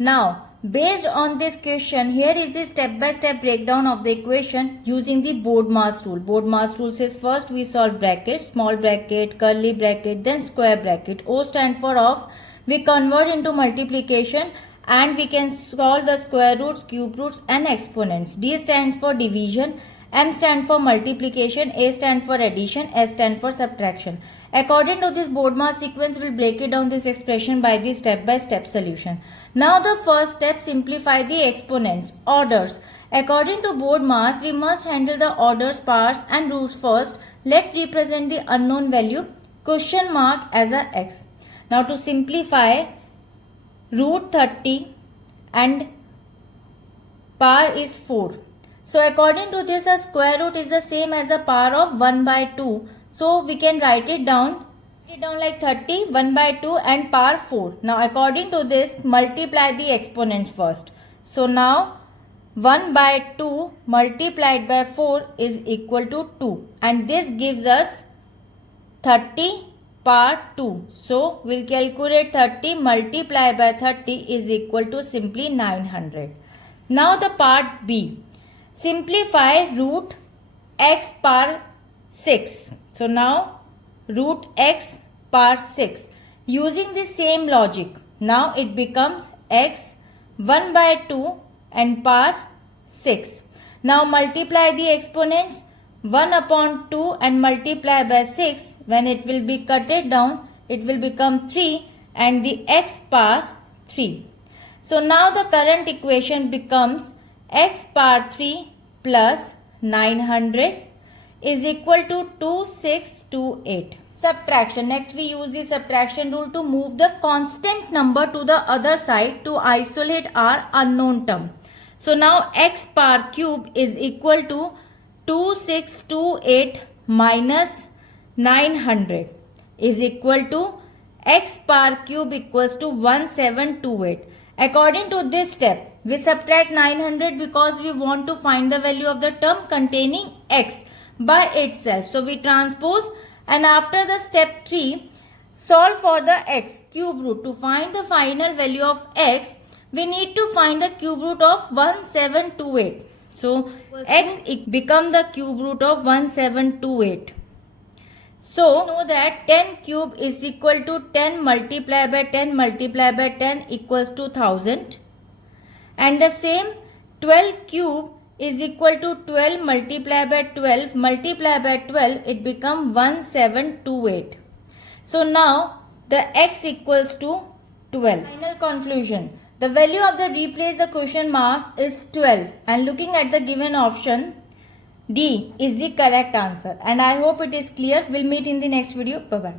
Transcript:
Now, based on this question, here is the step-by-step breakdown of the equation using the BODMAS rule. BODMAS rule says first we solve bracket, small bracket, curly bracket, then square bracket. O stand for off. We convert into multiplication and we can solve the square roots, cube roots and exponents. D stands for division. M stand for multiplication, A stand for addition, S stand for subtraction. According to this BODMAS sequence, we'll break it down this expression by the step-by-step solution. Now the first step, simplify the exponents, orders. According to BODMAS, we must handle the orders, parts and roots first. Let's represent the unknown value question mark as a x. Now to simplify, root 30 and power is 4. So according to this, a square root is the same as a power of 1 by 2. So we can write it down like 30, 1 by 2 and power 4. Now according to this, multiply the exponents first. So now 1 by 2 multiplied by 4 is equal to 2. And this gives us 30 power 2. So we'll calculate 30 multiplied by 30 is equal to simply 900. Now the part B. Simplify root x power 6. So now root x power 6. Using the same logic, now it becomes x 1 by 2 and power 6. Now multiply the exponents, 1 upon 2 and multiply by 6. When it will be cutted down, it will become 3 and the x power 3. So now the current equation becomes x power 3 plus 900 is equal to 2628. Subtraction. Next we use the subtraction rule to move the constant number to the other side to isolate our unknown term. So now x power cube is equal to 2628 minus 900 is equal to x power cube equals to 1728. According to this step, we subtract 900 because we want to find the value of the term containing x by itself. So we transpose, and after the step 3, solve for the x cube root. To find the final value of x, we need to find the cube root of 1728. So x become the cube root of 1728. So, we know that 10 cube is equal to 10 multiplied by 10 multiplied by 10 equals to 1000. And the same 12 cube is equal to 12 multiplied by 12 multiplied by 12, it becomes 1728. So now the x equals to 12. Final conclusion. The value of the replace the question mark is 12, and looking at the given option, D is the correct answer. And I hope it is clear. We'll meet in the next video. Bye-bye.